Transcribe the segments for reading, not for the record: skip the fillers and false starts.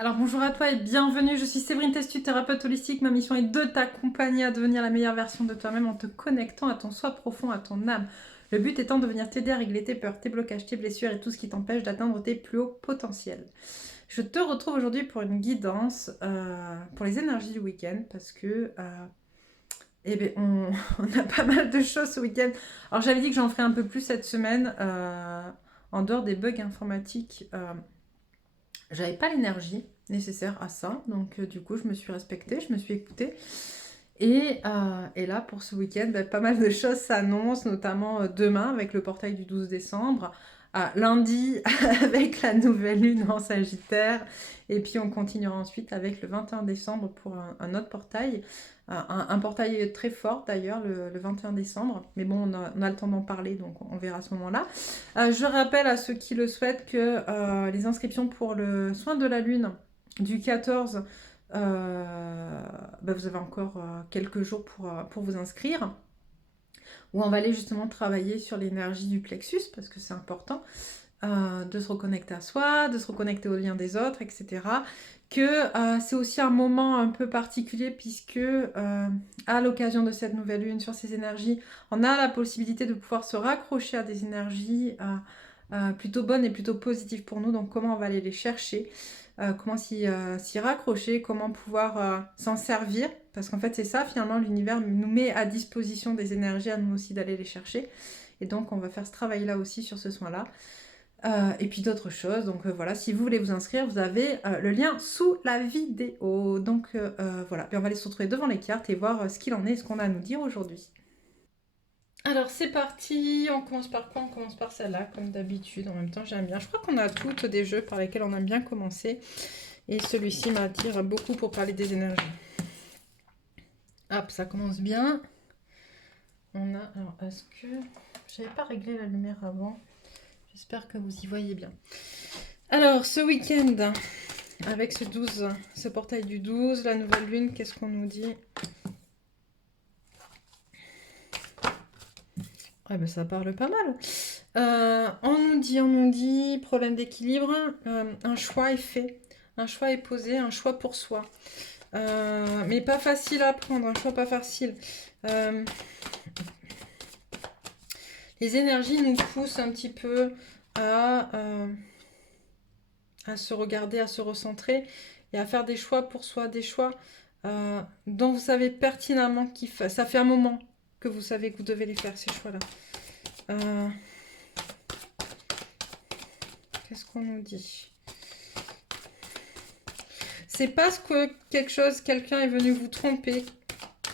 Alors bonjour à toi et bienvenue, je suis Séverine Testu, thérapeute holistique. Ma mission est de t'accompagner à devenir la meilleure version de toi-même en te connectant à ton soi profond, à ton âme. Le but étant de venir t'aider à régler tes peurs, tes blocages, tes blessures et tout ce qui t'empêche d'atteindre tes plus hauts potentiels. Je te retrouve aujourd'hui pour une guidance pour les énergies du week-end parce que eh bien, on a pas mal de choses ce week-end. Alors j'avais dit que j'en ferais un peu plus cette semaine en dehors des bugs informatiques. J'avais pas l'énergie nécessaire à ça, donc du coup je me suis respectée, je me suis écoutée. Et là pour ce week-end, pas mal de choses s'annoncent, notamment demain avec le portail du 12 décembre, lundi avec la nouvelle lune en Sagittaire, et puis on continuera ensuite avec le 21 décembre pour un autre portail, un portail très fort d'ailleurs le 21 décembre, mais bon on a le temps d'en parler donc on verra à ce moment-là. Je rappelle à ceux qui le souhaitent que les inscriptions pour le soin de la lune du 14, vous avez encore quelques jours pour vous inscrire, où on va aller justement travailler sur l'énergie du plexus, parce que c'est important de se reconnecter à soi, de se reconnecter au lien des autres, etc. Que c'est aussi un moment un peu particulier, puisque à l'occasion de cette nouvelle lune, sur ces énergies, on a la possibilité de pouvoir se raccrocher à des énergies plutôt bonnes et plutôt positives pour nous. Donc comment on va aller les chercher, comment s'y raccrocher, comment pouvoir s'en servir, parce qu'en fait c'est ça finalement, l'univers nous met à disposition des énergies, à nous aussi d'aller les chercher. Et donc on va faire ce travail là aussi sur ce soin là. Et puis d'autres choses, donc voilà, si vous voulez vous inscrire, vous avez le lien sous la vidéo. Donc voilà, puis on va aller se retrouver devant les cartes et voir ce qu'il en est, ce qu'on a à nous dire aujourd'hui. Alors c'est parti, on commence par quoi? On commence par celle-là, comme d'habitude. En même temps, j'aime bien. Je crois qu'on a toutes des jeux par lesquels on aime bien commencer. Et celui-ci m'attire beaucoup pour parler des énergies. Hop, ça commence bien. On a. Alors, est-ce que. J'avais pas réglé la lumière avant. J'espère que vous y voyez bien. Alors, ce week-end, avec ce portail du 12, la nouvelle lune, qu'est-ce qu'on nous dit? Ouais, ben ça parle pas mal. On nous dit, problème d'équilibre, un choix est fait, un choix est posé, un choix pour soi. Mais pas facile à prendre, un choix pas facile. Euh, les énergies nous poussent un petit peu à se regarder, à se recentrer et à faire des choix pour soi, des choix dont vous savez pertinemment ça fait un moment que vous savez que vous devez les faire, ces choix-là. Qu'est-ce qu'on nous dit? C'est parce que quelqu'un est venu vous tromper,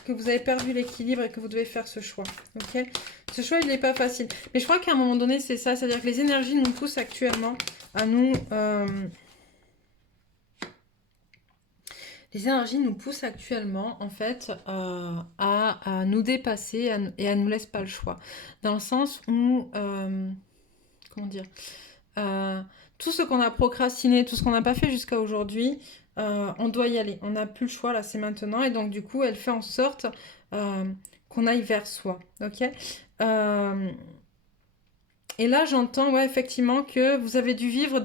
que vous avez perdu l'équilibre et que vous devez faire ce choix. Ok? Ce choix, il n'est pas facile. Mais je crois qu'à un moment donné, c'est ça. C'est-à-dire que les énergies nous poussent actuellement à nous... les énergies nous poussent actuellement, en fait, à nous dépasser et à nous laisser pas le choix. Dans le sens où... comment dire? Euh, tout ce qu'on a procrastiné, tout ce qu'on n'a pas fait jusqu'à aujourd'hui, on doit y aller. On n'a plus le choix, là, c'est maintenant. Et donc, du coup, elle fait en sorte qu'on aille vers soi. Ok. Et là, j'entends, ouais, effectivement, que vous avez dû vivre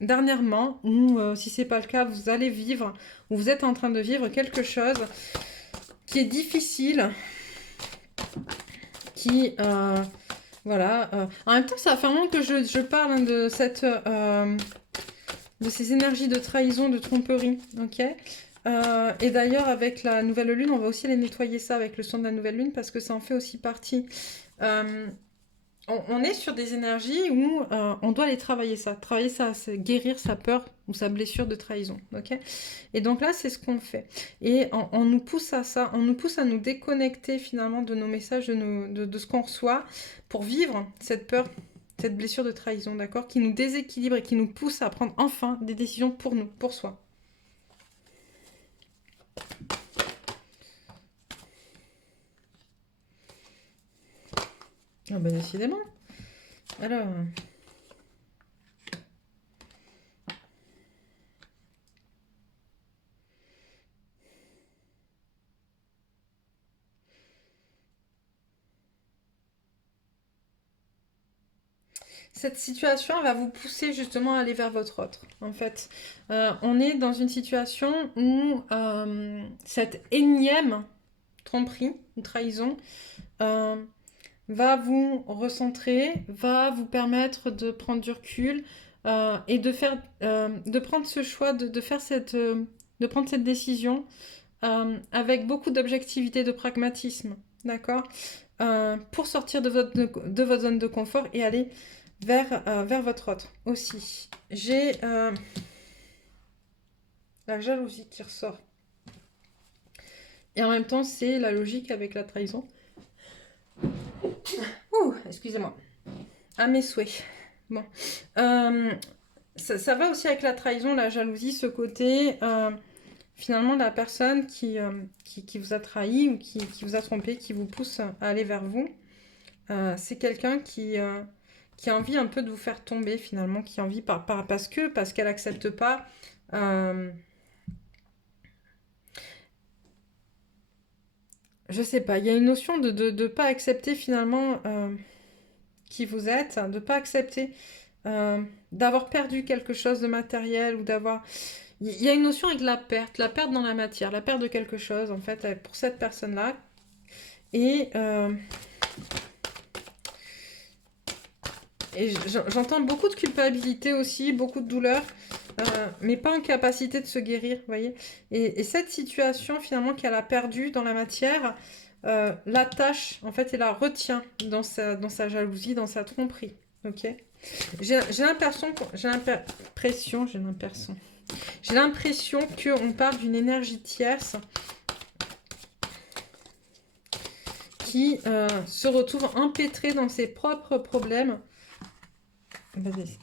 dernièrement, ou si c'est pas le cas, vous allez vivre, ou vous êtes en train de vivre quelque chose qui est difficile, qui, voilà. En même temps, ça fait un moment que je parle de ces énergies de trahison, de tromperie, ok. Et d'ailleurs, avec la nouvelle lune, on va aussi les nettoyer ça avec le son de la nouvelle lune parce que ça en fait aussi partie. Euh, on est sur des énergies où on doit les travailler ça, guérir sa peur ou sa blessure de trahison, ok. Et donc là, c'est ce qu'on fait. Et on nous pousse à ça, on nous pousse à nous déconnecter finalement de nos messages, de ce qu'on reçoit pour vivre cette peur, cette blessure de trahison, d'accord, qui nous déséquilibre et qui nous pousse à prendre enfin des décisions pour nous, pour soi. Ah ben décidément. Alors, Cette situation, elle va vous pousser justement à aller vers votre autre. En fait, on est dans une situation où cette énième tromperie ou trahison va vous recentrer, va vous permettre de prendre du recul et de prendre ce choix, de prendre cette décision avec beaucoup d'objectivité, de pragmatisme, d'accord, pour sortir de votre zone de confort et aller vers votre autre aussi. J'ai la jalousie qui ressort. Et en même temps, c'est la logique avec la trahison. Ouh, excusez-moi. À mes souhaits. Bon. Ça va aussi avec la trahison, la jalousie, ce côté... finalement, la personne qui vous a trahi ou qui vous a trompé, qui vous pousse à aller vers vous, c'est quelqu'un qui a envie un peu de vous faire tomber finalement, qui a envie parce qu'elle n'accepte pas. Je sais pas, il y a une notion de ne pas accepter finalement qui vous êtes, de ne pas accepter d'avoir perdu quelque chose de matériel ou d'avoir... Il y a une notion avec la perte dans la matière, la perte de quelque chose en fait pour cette personne-là. Et j'entends beaucoup de culpabilité aussi, beaucoup de douleur, mais pas en capacité de se guérir, vous voyez. Et cette situation, finalement, qu'elle a perdue dans la matière, l'attache, en fait, et la retient dans sa jalousie, dans sa tromperie, ok. J'ai l'impression qu'on parle d'une énergie tierce qui se retrouve empêtrée dans ses propres problèmes.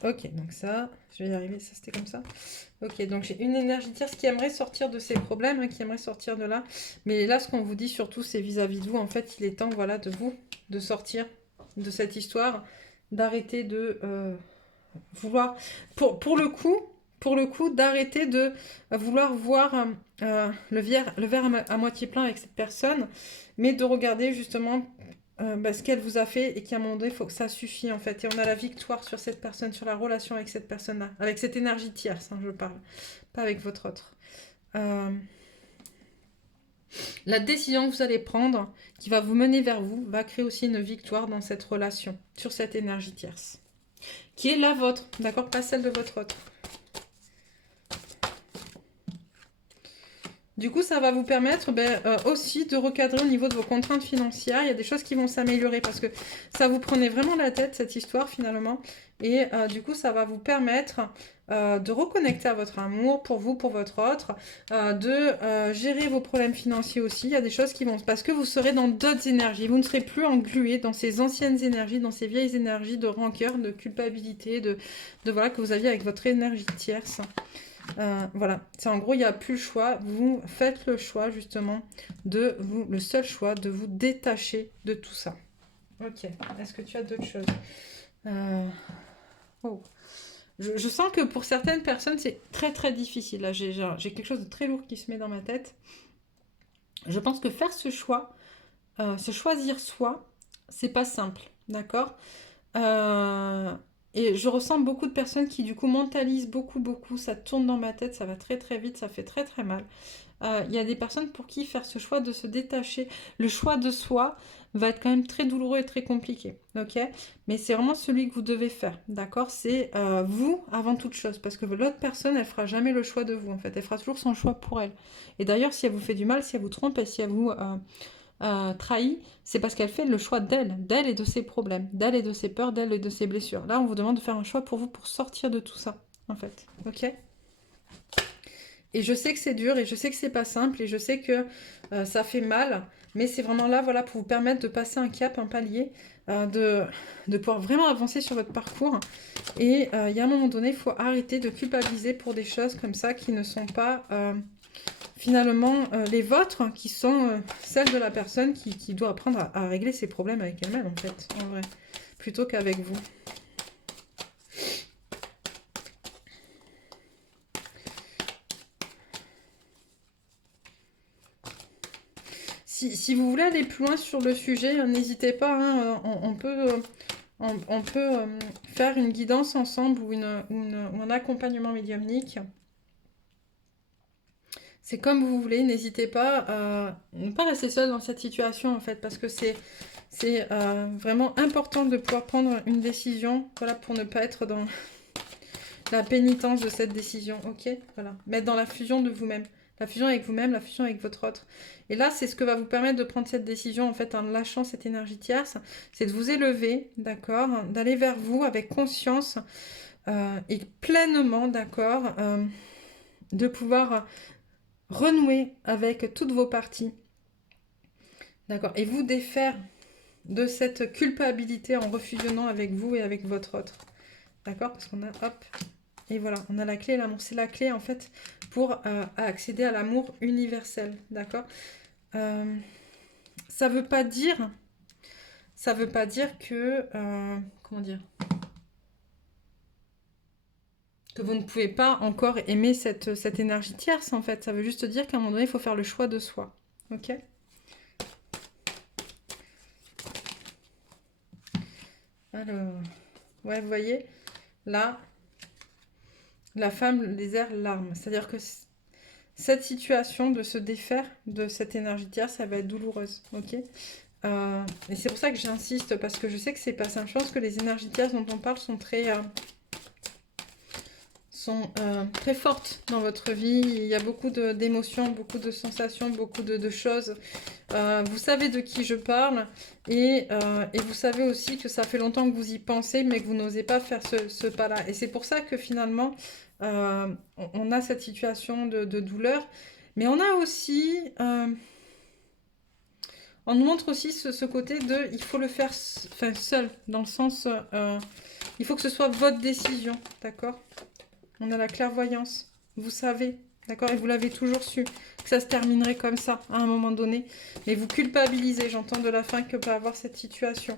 Ok, donc ça, je vais y arriver, ça c'était comme ça. Ok, donc j'ai une énergie tierce qui aimerait sortir de ses problèmes, hein, qui aimerait sortir de là. Mais là, ce qu'on vous dit surtout, c'est vis-à-vis de vous. En fait, il est temps, voilà, de sortir de cette histoire, d'arrêter de vouloir... Pour le coup, d'arrêter de vouloir voir le verre à moitié plein avec cette personne, mais de regarder justement ce qu'elle vous a fait et qu'à un moment donné, il faut que ça suffit en fait. Et on a la victoire sur cette personne, sur la relation avec cette personne-là, avec cette énergie tierce, hein, je parle, pas avec votre autre. La décision que vous allez prendre, qui va vous mener vers vous, va créer aussi une victoire dans cette relation, sur cette énergie tierce, qui est la vôtre, d'accord, pas celle de votre autre. Du coup, ça va vous permettre aussi de recadrer au niveau de vos contraintes financières. Il y a des choses qui vont s'améliorer parce que ça vous prenait vraiment la tête, cette histoire, finalement. Et du coup, ça va vous permettre de reconnecter à votre amour pour vous, pour votre autre, de gérer vos problèmes financiers aussi. Il y a des choses qui vont... Parce que vous serez dans d'autres énergies. Vous ne serez plus englué dans ces anciennes énergies, dans ces vieilles énergies de rancœur, de culpabilité, voilà, que vous aviez avec votre énergie tierce. Voilà, c'est en gros, il n'y a plus le choix. Vous faites le choix justement le seul choix de vous détacher de tout ça. Ok, est-ce que tu as d'autres choses oh. Je sens que pour certaines personnes, c'est très très difficile. Là, j'ai quelque chose de très lourd qui se met dans ma tête. Je pense que faire ce choix, se choisir soi, c'est pas simple, d'accord. Et je ressens beaucoup de personnes qui du coup mentalisent beaucoup, ça tourne dans ma tête, ça va très très vite, ça fait très très mal. Il y a des personnes pour qui faire ce choix de se détacher, le choix de soi va être quand même très douloureux et très compliqué, ok. Mais c'est vraiment celui que vous devez faire, d'accord. C'est vous avant toute chose, parce que l'autre personne, elle fera jamais le choix de vous en fait, elle fera toujours son choix pour elle. Et d'ailleurs, si elle vous fait du mal, si elle vous trompe et si elle vous... trahie, c'est parce qu'elle fait le choix d'elle et de ses problèmes, d'elle et de ses peurs, d'elle et de ses blessures. Là, on vous demande de faire un choix pour vous, pour sortir de tout ça, en fait. Ok ? Et je sais que c'est dur, et je sais que c'est pas simple, et je sais que ça fait mal, mais c'est vraiment là, voilà, pour vous permettre de passer un cap, un palier, de pouvoir vraiment avancer sur votre parcours. Et il y a un moment donné, il faut arrêter de culpabiliser pour des choses comme ça qui ne sont pas... finalement, les vôtres, qui sont celles de la personne qui doit apprendre à régler ses problèmes avec elle-même, en fait, en vrai, plutôt qu'avec vous. Si vous voulez aller plus loin sur le sujet, n'hésitez pas, hein, on peut on peut faire une guidance ensemble ou un accompagnement médiumnique. C'est comme vous voulez, n'hésitez pas à ne pas rester seul dans cette situation en fait, parce que c'est vraiment important de pouvoir prendre une décision, voilà, pour ne pas être dans la pénitence de cette décision, ok? Voilà, mettre dans la fusion de vous-même, la fusion avec vous-même, la fusion avec votre autre. Et là, c'est ce que va vous permettre de prendre cette décision, en fait, en lâchant cette énergie tierce, c'est de vous élever, d'accord? D'aller vers vous avec conscience et pleinement, d'accord? De pouvoir renouer avec toutes vos parties, d'accord? Et vous défaire de cette culpabilité en refusionnant avec vous et avec votre autre, d'accord? Parce qu'on a, hop, et voilà, on a la clé, l'amour. C'est la clé, en fait, pour accéder à l'amour universel, d'accord? Ça veut pas dire que, comment dire? Que vous ne pouvez pas encore aimer cette énergie tierce, en fait. Ça veut juste dire qu'à un moment donné, il faut faire le choix de soi, ok? Alors, ouais, vous voyez, là, la femme, les airs, larmes. C'est-à-dire que cette situation de se défaire de cette énergie tierce, ça va être douloureuse, ok? Et c'est pour ça que j'insiste, parce que je sais que c'est pas simple. Je pense que les énergies tierces dont on parle sont très fortes dans votre vie. Il y a beaucoup d'émotions, beaucoup de sensations, beaucoup de choses. Vous savez de qui je parle et vous savez aussi que ça fait longtemps que vous y pensez, mais que vous n'osez pas faire ce pas-là. Et c'est pour ça que finalement, on a cette situation de douleur. Mais on a aussi... on nous montre aussi ce côté de... Il faut le faire seul, dans le sens... il faut que ce soit votre décision, d'accord? On a la clairvoyance. Vous savez, d'accord? Et vous l'avez toujours su, que ça se terminerait comme ça, à un moment donné. Mais vous culpabilisez, j'entends de la fin que peut avoir cette situation.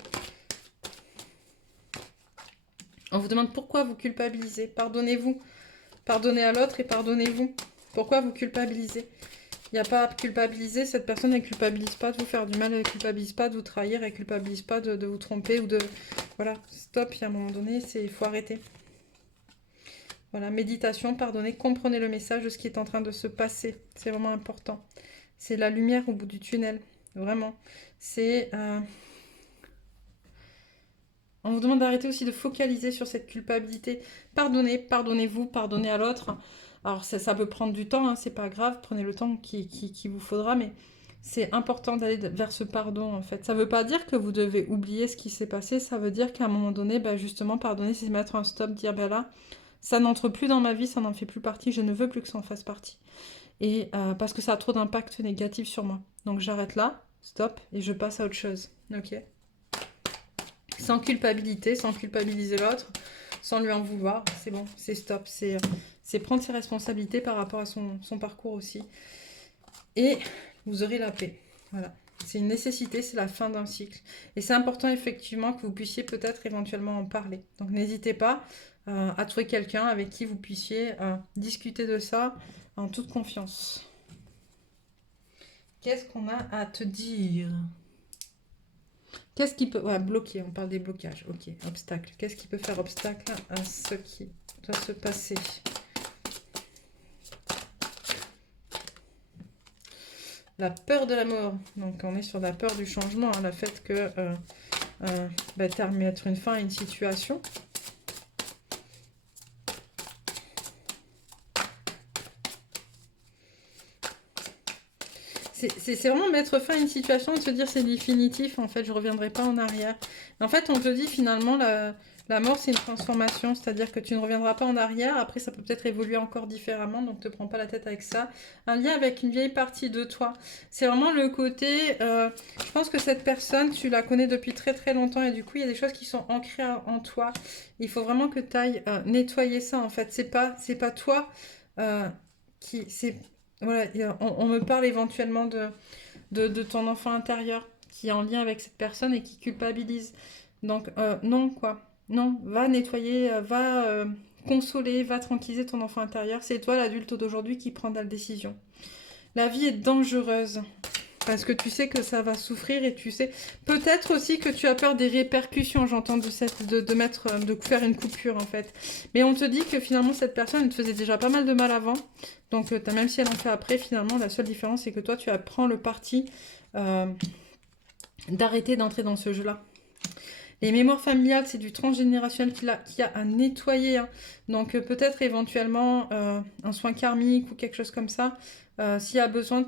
On vous demande pourquoi vous culpabilisez. Pardonnez-vous. Pardonnez à l'autre et pardonnez-vous. Pourquoi vous culpabilisez? Il n'y a pas à culpabiliser. Cette personne, elle ne culpabilise pas de vous faire du mal, elle ne culpabilise pas de vous trahir, elle ne culpabilise pas de vous tromper ou de... Voilà, stop, il y a un moment donné, il faut arrêter. Voilà, méditation, pardonnez, comprenez le message de ce qui est en train de se passer. C'est vraiment important. C'est la lumière au bout du tunnel. Vraiment. C'est... On vous demande d'arrêter aussi de focaliser sur cette culpabilité. Pardonnez, pardonnez-vous, pardonnez à l'autre. Alors ça peut prendre du temps, hein, c'est pas grave, prenez le temps qu'il vous faudra, mais c'est important d'aller vers ce pardon en fait. Ça veut pas dire que vous devez oublier ce qui s'est passé, ça veut dire qu'à un moment donné, bah, justement, pardonner, c'est mettre un stop, dire bah là, ça n'entre plus dans ma vie, ça n'en fait plus partie, je ne veux plus que ça en fasse partie. Et parce que ça a trop d'impact négatif sur moi. Donc j'arrête là, stop, et je passe à autre chose. Ok? Sans culpabilité, sans culpabiliser l'autre, sans lui en vouloir. C'est bon, c'est stop. C'est prendre ses responsabilités par rapport à son parcours aussi. Et vous aurez la paix. Voilà. C'est une nécessité, c'est la fin d'un cycle. Et c'est important effectivement que vous puissiez peut-être éventuellement en parler. Donc n'hésitez pas à trouver quelqu'un avec qui vous puissiez discuter de ça en toute confiance. Qu'est-ce qu'on a à te dire ? Qu'est-ce qui peut... Ouais, bloquer, on parle des blocages. Ok, obstacle. Qu'est-ce qui peut faire obstacle à ce qui doit se passer? La peur de la mort. Donc on est sur la peur du changement, hein, le fait que mettre une fin à une situation. C'est vraiment mettre fin à une situation et se dire c'est définitif, en fait, je ne reviendrai pas en arrière. En fait, on te dit finalement, la mort, c'est une transformation, c'est-à-dire que tu ne reviendras pas en arrière. Après, ça peut peut-être évoluer encore différemment, donc ne te prends pas la tête avec ça. Un lien avec une vieille partie de toi. C'est vraiment le côté... je pense que cette personne, tu la connais depuis très très longtemps et du coup, il y a des choses qui sont ancrées en toi. Il faut vraiment que tu ailles nettoyer ça, en fait. C'est pas toi qui... Voilà, on me parle éventuellement de ton enfant intérieur qui est en lien avec cette personne et qui culpabilise. Donc, non, quoi. Non, va nettoyer, va consoler, va tranquilliser ton enfant intérieur. C'est toi, l'adulte d'aujourd'hui, qui prend la décision. La vie est dangereuse. Parce que tu sais que ça va souffrir et tu sais... Peut-être aussi que tu as peur des répercussions, j'entends, de faire une coupure, en fait. Mais on te dit que finalement, cette personne, elle te faisait déjà pas mal de mal avant. Donc, même si elle en fait après, finalement, la seule différence, c'est que toi, tu prends le parti d'arrêter d'entrer dans ce jeu-là. Les mémoires familiales, c'est du transgénérationnel qu'il y a à nettoyer. Hein. Donc peut-être éventuellement un soin karmique ou quelque chose comme ça. S'il y a besoin,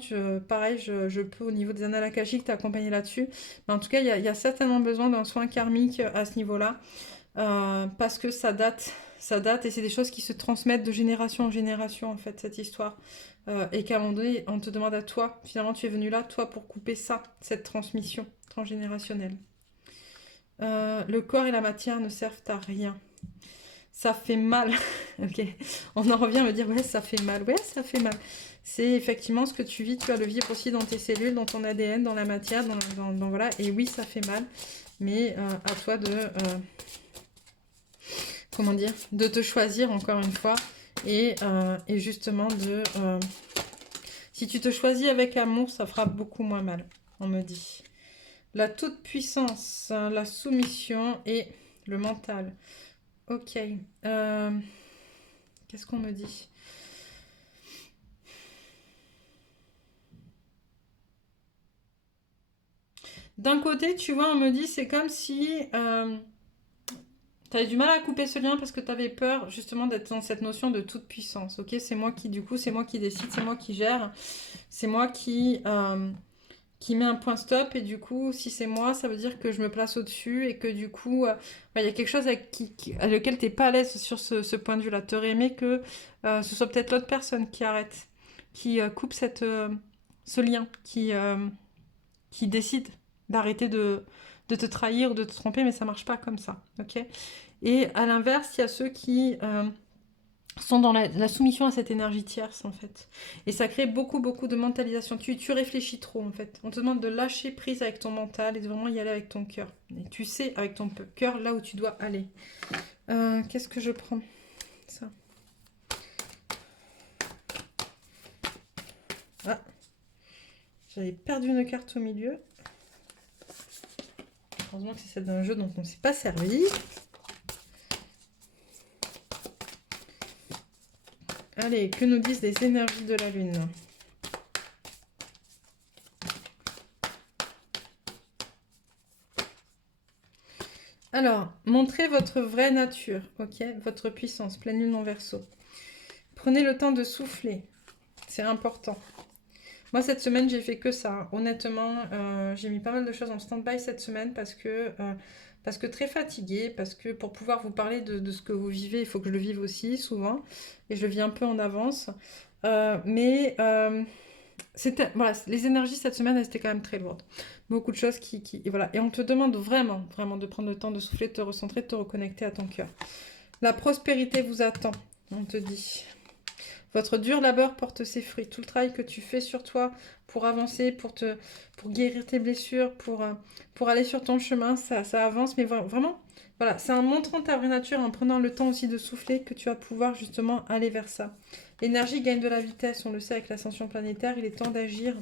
pareil, je peux au niveau des annales akashiques t'accompagner là-dessus. Mais en tout cas, il y a certainement besoin d'un soin karmique à ce niveau-là. Parce que ça date et c'est des choses qui se transmettent de génération en génération, en fait, cette histoire. Et qu'à un moment donné, on te demande à toi, finalement, tu es venu là, toi, pour couper ça, cette transmission transgénérationnelle. Le corps et la matière ne servent à rien. Ça fait mal. Ok. On en revient à me dire, ouais, ça fait mal. Ouais, ça fait mal. C'est effectivement ce que tu vis. Tu vas le vivre aussi dans tes cellules, dans ton ADN, dans la matière. Voilà. Et oui, ça fait mal. Mais à toi de... comment dire, de te choisir encore une fois. Et justement de... si tu te choisis avec amour, ça fera beaucoup moins mal. On me dit. La toute-puissance, la soumission et le mental. Ok. Qu'est-ce qu'on me dit? D'un côté, tu vois, on me dit, c'est comme si tu avais du mal à couper ce lien parce que tu avais peur justement d'être dans cette notion de toute-puissance. Ok, c'est moi qui, du coup, c'est moi qui décide, c'est moi qui gère, c'est moi qui met un point stop et du coup si c'est moi ça veut dire que je me place au-dessus et que du coup il y a quelque chose à lequel t'es pas à l'aise sur ce point de vue là. T'aurais aimé que ce soit peut-être l'autre personne qui arrête, qui coupe ce lien, qui décide d'arrêter de te trahir ou de te tromper, mais ça marche pas comme ça, ok. Et à l'inverse il y a ceux qui sont dans la soumission à cette énergie tierce en fait. Et ça crée beaucoup de mentalisation. Tu réfléchis trop en fait. On te demande de lâcher prise avec ton mental et de vraiment y aller avec ton cœur. Et tu sais avec ton cœur là où tu dois aller. Qu'est-ce que je prends? Ça. Ah. J'avais perdu une carte au milieu. Heureusement que c'est celle d'un jeu dont on ne s'est pas servi. Allez, que nous disent les énergies de la Lune? Alors, montrez votre vraie nature, ok? Votre puissance, pleine lune en Verseau. Prenez le temps de souffler, c'est important. Moi, cette semaine, j'ai fait que ça. Honnêtement, j'ai mis pas mal de choses en stand-by cette semaine parce que très fatiguée, parce que pour pouvoir vous parler de ce que vous vivez, il faut que je le vive aussi, souvent. Et je le vis un peu en avance. Voilà, les énergies cette semaine, elles étaient quand même très lourdes. Beaucoup de choses et voilà. Et on te demande vraiment, vraiment de prendre le temps de souffler, de te recentrer, de te reconnecter à ton cœur. La prospérité vous attend, on te dit. Votre dur labeur porte ses fruits. Tout le travail que tu fais sur toi pour avancer, pour guérir tes blessures, pour aller sur ton chemin, ça avance. Mais vraiment, voilà, c'est en montrant ta vraie nature, en prenant le temps aussi de souffler, que tu vas pouvoir justement aller vers ça. L'énergie gagne de la vitesse, on le sait avec l'ascension planétaire, il est temps d'agir.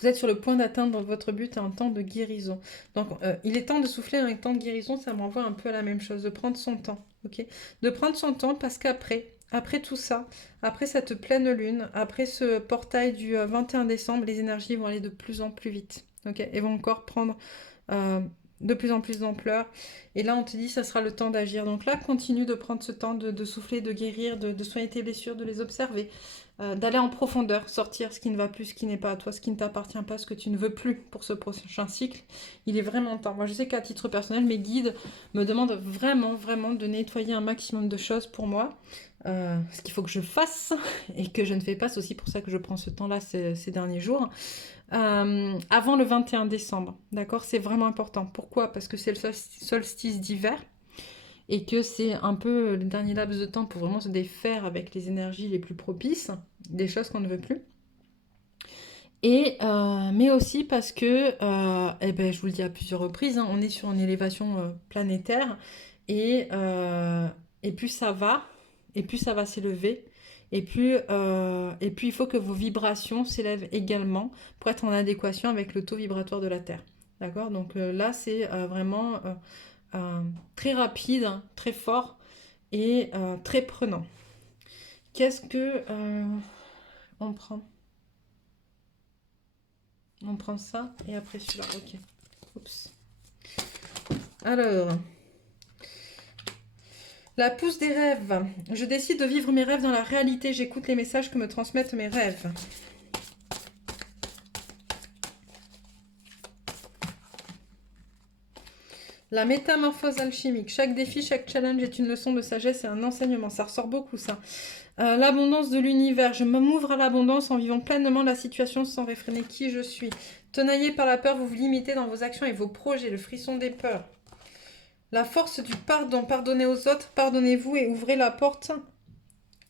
Vous êtes sur le point d'atteindre votre but à un temps de guérison. Donc, il est temps de souffler un temps de guérison, ça m'envoie un peu à la même chose, de prendre son temps, ok? De prendre son temps parce après tout ça, après cette pleine lune, après ce portail du 21 décembre, les énergies vont aller de plus en plus vite, ok? Et vont encore prendre de plus en plus d'ampleur. Et là, on te dit, ça sera le temps d'agir. Donc là, continue de prendre ce temps de souffler, de guérir, de soigner tes blessures, de les observer. D'aller en profondeur, sortir ce qui ne va plus, ce qui n'est pas à toi, ce qui ne t'appartient pas, ce que tu ne veux plus pour ce prochain cycle. Il est vraiment temps. Moi, je sais qu'à titre personnel, mes guides me demandent vraiment, vraiment de nettoyer un maximum de choses pour moi. Ce qu'il faut que je fasse et que je ne fais pas. C'est aussi pour ça que je prends ce temps-là ces derniers jours. Avant le 21 décembre, d'accord? C'est vraiment important. Pourquoi? Parce que c'est le solstice d'hiver. Et que c'est un peu le dernier laps de temps pour vraiment se défaire avec les énergies les plus propices, des choses qu'on ne veut plus. Mais aussi parce que, je vous le dis à plusieurs reprises, hein, on est sur une élévation planétaire et plus ça va, et plus ça va s'élever. Et puis, il faut que vos vibrations s'élèvent également pour être en adéquation avec le taux vibratoire de la Terre. D'accord? Donc là, c'est vraiment très rapide, hein, très fort et très prenant. Qu'est-ce que on prend? On prend ça et après celui-là. Ok. Oups. Alors, la pousse des rêves. Je décide de vivre mes rêves dans la réalité. J'écoute les messages que me transmettent mes rêves. La métamorphose alchimique. Chaque défi, chaque challenge est une leçon de sagesse et un enseignement. Ça ressort beaucoup, ça. L'abondance de l'univers. Je m'ouvre à l'abondance en vivant pleinement la situation sans réfréner qui je suis. Tenaillé par la peur, vous vous limitez dans vos actions et vos projets. Le frisson des peurs. La force du pardon. Pardonnez aux autres, pardonnez-vous et ouvrez la porte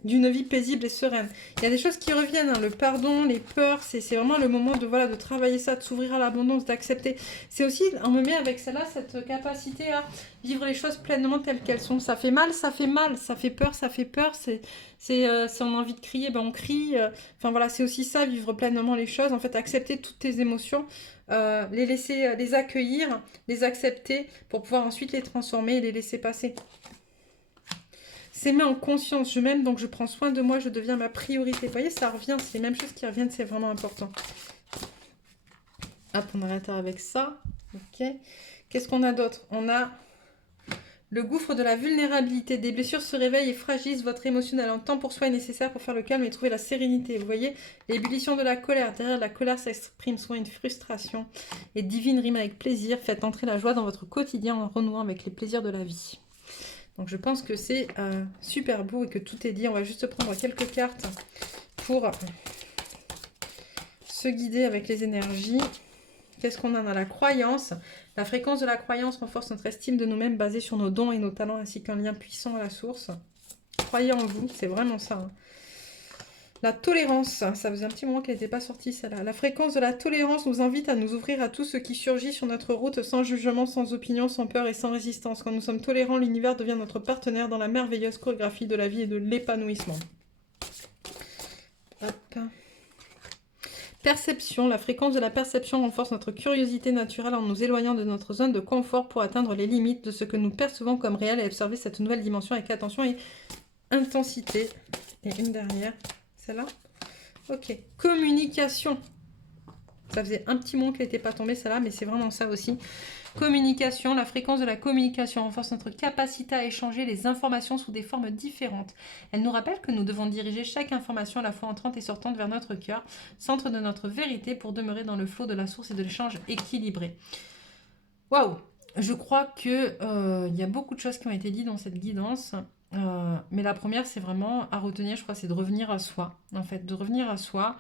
d'une vie paisible et sereine. Il y a des choses qui reviennent, hein, le pardon, les peurs, c'est vraiment le moment de, voilà, de travailler ça, de s'ouvrir à l'abondance, d'accepter. C'est aussi, on me met avec celle-là, cette capacité à vivre les choses pleinement telles qu'elles sont. Ça fait mal, ça fait mal, ça fait peur, si on a envie de crier, ben on crie. Enfin voilà, c'est aussi ça, vivre pleinement les choses, en fait, accepter toutes tes émotions, les laisser, les accueillir, les accepter pour pouvoir ensuite les transformer et les laisser passer. S'aimer en conscience, je m'aime, donc je prends soin de moi, je deviens ma priorité. Vous voyez, ça revient, c'est les mêmes choses qui reviennent, c'est vraiment important. Hop, on arrête avec ça. Ok. Qu'est-ce qu'on a d'autre? On a le gouffre de la vulnérabilité. Des blessures se réveillent et fragilisent votre émotionnel. Un temps pour soi est nécessaire pour faire le calme et trouver la sérénité. Vous voyez, l'ébullition de la colère. Derrière la colère s'exprime souvent une frustration. Et divine rime avec plaisir. Faites entrer la joie dans votre quotidien en renouant avec les plaisirs de la vie. Donc je pense que c'est super beau et que tout est dit. On va juste prendre quelques cartes pour se guider avec les énergies. Qu'est-ce qu'on a dans la croyance? La fréquence de la croyance renforce notre estime de nous-mêmes basée sur nos dons et nos talents ainsi qu'un lien puissant à la source. Croyez en vous, c'est vraiment ça. Hein. La tolérance, ça faisait un petit moment qu'elle n'était pas sortie celle-là. La fréquence de la tolérance nous invite à nous ouvrir à tout ce qui surgit sur notre route sans jugement, sans opinion, sans peur et sans résistance. Quand nous sommes tolérants, l'univers devient notre partenaire dans la merveilleuse chorégraphie de la vie et de l'épanouissement. Hop. Perception, la fréquence de la perception renforce notre curiosité naturelle en nous éloignant de notre zone de confort pour atteindre les limites de ce que nous percevons comme réel et observer cette nouvelle dimension avec attention et intensité. Et une dernière. Celle-là? Ok. Communication. Ça faisait un petit moment qu'elle n'était pas tombée, celle-là, mais c'est vraiment ça aussi. Communication. La fréquence de la communication renforce notre capacité à échanger les informations sous des formes différentes. Elle nous rappelle que nous devons diriger chaque information à la fois entrante et sortante vers notre cœur, centre de notre vérité, pour demeurer dans le flot de la source et de l'échange équilibré. Waouh! Je crois qu'il y a beaucoup de choses qui ont été dites dans cette guidance. Mais la première, c'est vraiment à retenir, je crois, c'est de revenir à soi. En fait, de revenir à soi,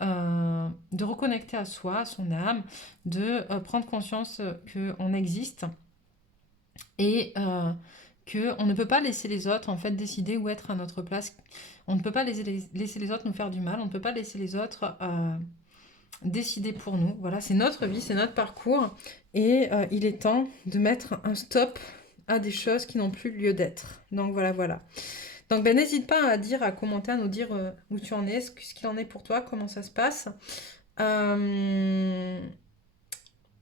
de reconnecter à soi, à son âme, de prendre conscience qu'on existe et qu'on ne peut pas laisser les autres, en fait, décider où être à notre place. On ne peut pas laisser les autres nous faire du mal. On ne peut pas laisser les autres décider pour nous. Voilà, c'est notre vie, c'est notre parcours. Et il est temps de mettre un stop à des choses qui n'ont plus lieu d'être. Donc voilà, voilà. Donc ben, n'hésite pas à dire, à commenter, à nous dire où tu en es, ce qu'il en est pour toi, comment ça se passe.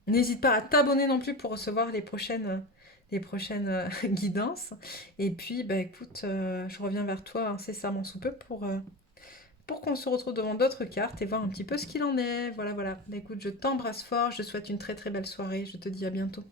N'hésite pas à t'abonner non plus pour recevoir les prochaines guidances. Et puis, bah, écoute, je reviens vers toi incessamment sous peu pour qu'on se retrouve devant d'autres cartes et voir un petit peu ce qu'il en est. Voilà, voilà. Bah, écoute, je t'embrasse fort, je te souhaite une très très belle soirée. Je te dis à bientôt.